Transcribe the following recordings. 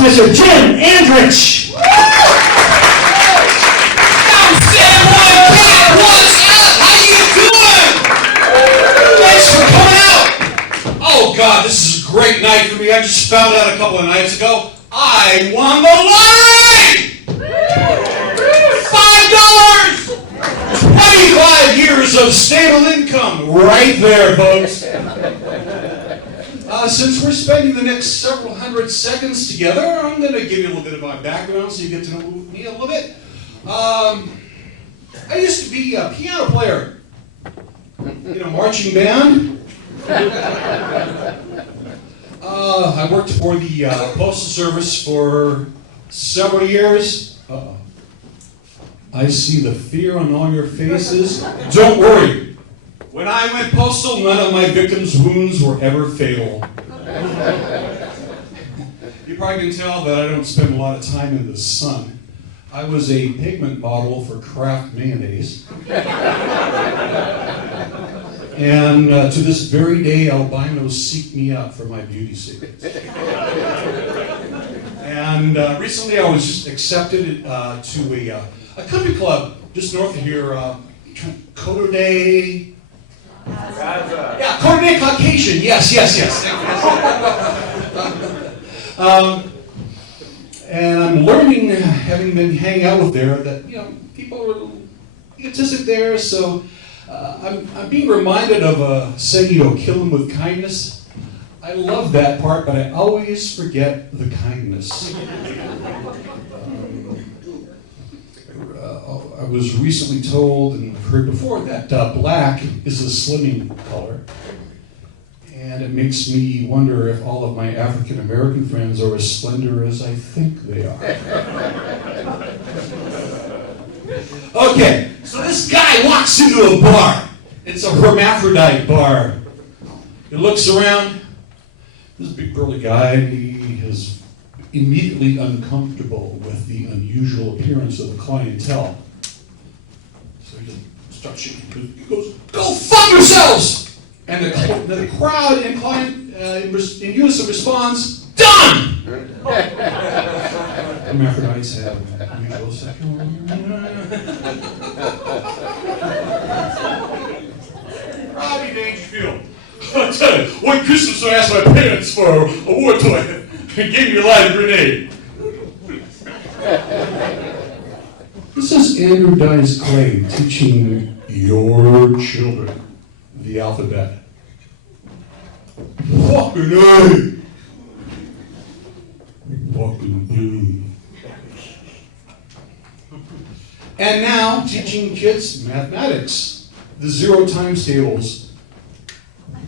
Mr. Jim Andritch. I'm Sam Boy Cat. What's up? How you doing? Thanks for coming out. Oh God, this is a great night for me. I just found out a couple of nights ago I won the lottery. $5. 25 years of stable income, right there, folks. Since we're spending the next several hundred seconds together, I'm going to give you a little bit of my background so you get to know me a little bit. I used to be a piano player in a marching band. I worked for the Postal Service for several years. I see the fear on all your faces. Don't worry. When I went postal, none of my victims' wounds were ever fatal. You probably can tell that I don't spend a lot of time in the sun. I was a pigment model for Kraft mayonnaise. And to this very day, albinos seek me out for my beauty secrets. And recently I was just accepted to a country club just north of here, Coto Day. Yeah, Coto Day Caucasian, yes. And I'm learning, having been hanging out with there, that people are egotistic there. So I'm being reminded of a saying, kill them with kindness. I love that part, but I always forget the kindness. I was recently told, and I've heard before, that black is a slimming color. And it makes me wonder if all of my African American friends are as slender as I think they are. Okay, so this guy walks into a bar. It's a hermaphrodite bar. He looks around. This big burly guy, he is immediately uncomfortable with the unusual appearance of the clientele. So he just starts shaking. He goes, "Go fuck yourselves!" And the crowd in unison responds, "Done!" Hermaphrodites have unusual sexual. Robbie Dangerfield. I'll tell you, one Christmas I asked my parents for a war toy and gave me a live grenade. This is Andrew Dice Clay teaching your children the alphabet. Fucking A! Fucking B. And now, teaching kids mathematics. The 0 times tables.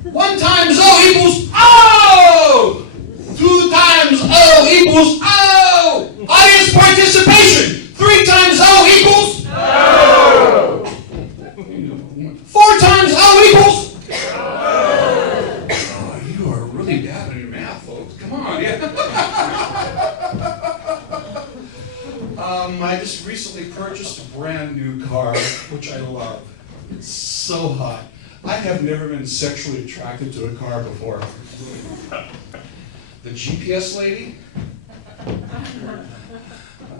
1 times O equals O! 2 times O equals O! Audience participation! 3 times O equals O! 4 times O equals Oh, you are really bad at your math, folks. Come on, yeah. I just recently purchased a brand new car, which I love. It's so hot. I have never been sexually attracted to a car before. The GPS lady?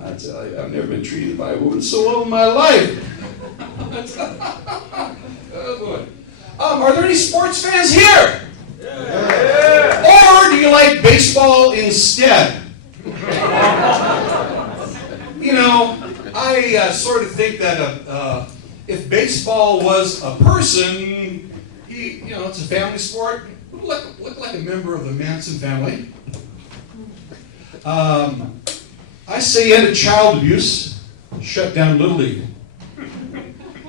I tell you, I've never been treated by a woman so well in my life. Oh boy. Are there any sports fans here? Yeah. Or do you like baseball instead? I sort of think that if baseball was a person, it's a family sport, it would look like a member of the Manson family. I say end child abuse, shut down Little League.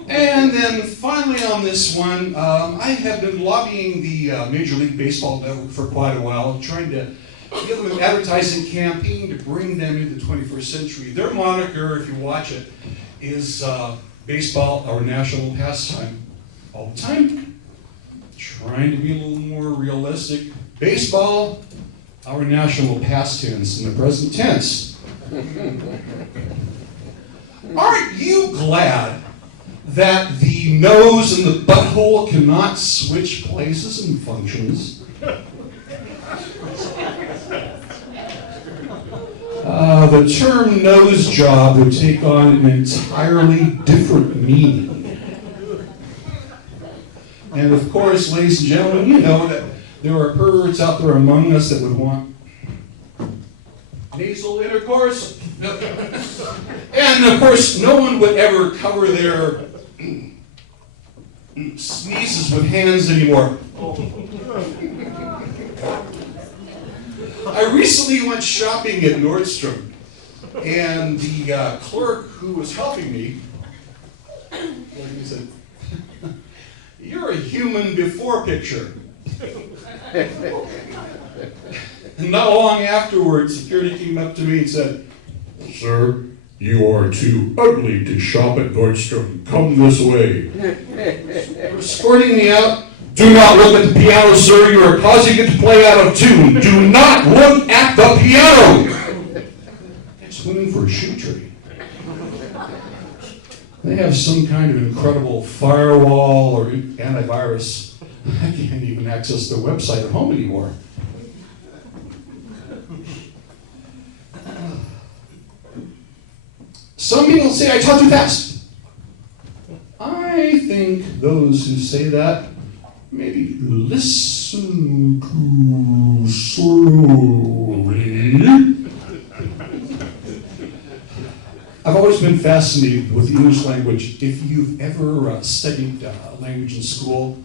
And then finally on this one, I have been lobbying the Major League Baseball Network for quite a while, trying to give them an advertising campaign to bring them into the 21st century. Their moniker, if you watch it, is baseball, our national pastime. All the time, trying to be a little more realistic. Baseball, our national past tense in the present tense. Aren't you glad that the nose and the butthole cannot switch places and functions? the term nose job would take on an entirely different meaning. And of course, ladies and gentlemen, you know that there are perverts out there among us that would want nasal intercourse. And of course, no one would ever cover their sneezes with hands anymore. I recently went shopping at Nordstrom, and the clerk who was helping me, he said, "You're a human before picture." And not long afterwards, security came up to me and said, "Sir, you are too ugly to shop at Nordstrom. Come this way." They were escorting me out. "Do not look at the piano, sir. You are causing it to play out of tune. Do not look at the piano." They're swimming for a shoe tree. They have some kind of incredible firewall or antivirus. I can't even access their website at home anymore. Some people say I talk too fast. I think those who say that maybe listen too slowly. I've always been fascinated with the English language. If you've ever studied language in school,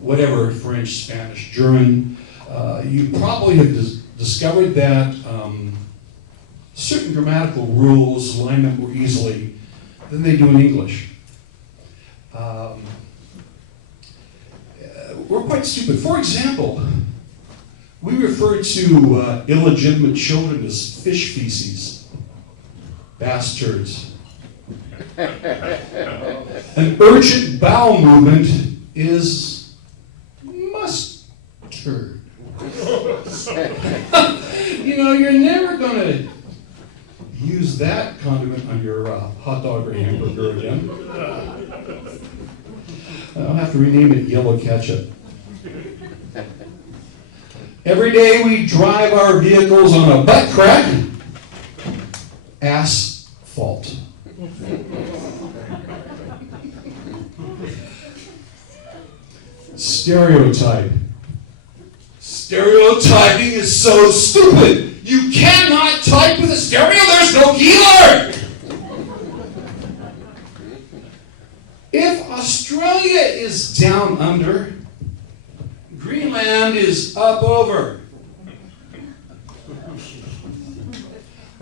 whatever, French, Spanish, German, you probably have discovered that certain grammatical rules line up more easily than they do in English. We're quite stupid. For example, we refer to illegitimate children as fish feces. Bass turds. An urgent bowel movement is mustard. You know, you're never going to use that condiment on your hot dog or hamburger again. I'll have to rename it yellow ketchup. Every day we drive our vehicles on a butt crack. Asphalt. Stereotype. Stereotyping is so stupid. You cannot type with a stereo. There's no keyboard. If Australia is down under, Greenland is up over.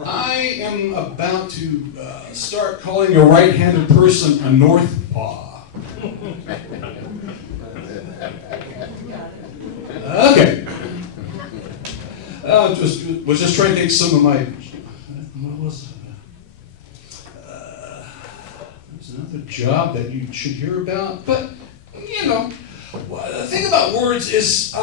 I am about to start calling a right-handed person a northpaw. Okay. Was just trying to take some of my. What was it? There's another job that you should hear about, but you know, the thing about words is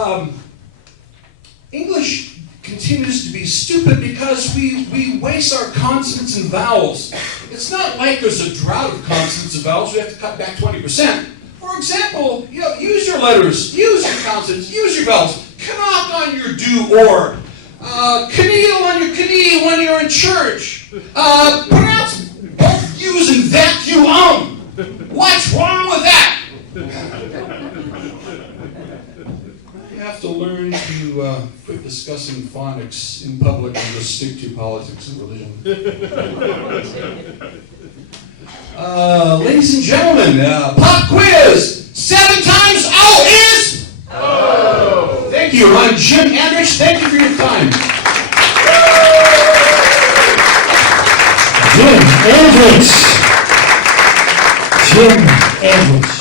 English continues to be stupid because we waste our consonants and vowels. It's not like there's a drought of consonants and vowels. We have to cut back 20%. For example, you know, use your letters, use your consonants, use your vowels. Knock on your do or. Kneel on your knee when you're in church. Pronounce both U's and that you own. What's wrong with that? You have to learn to quit discussing phonics in public and just stick to politics and religion. Ladies and gentlemen, pop quiz. 7 times O is? Oh. Thank you. I'm Jim Andritch. Thank you for your time. Jim Andritch. Jim Andritch.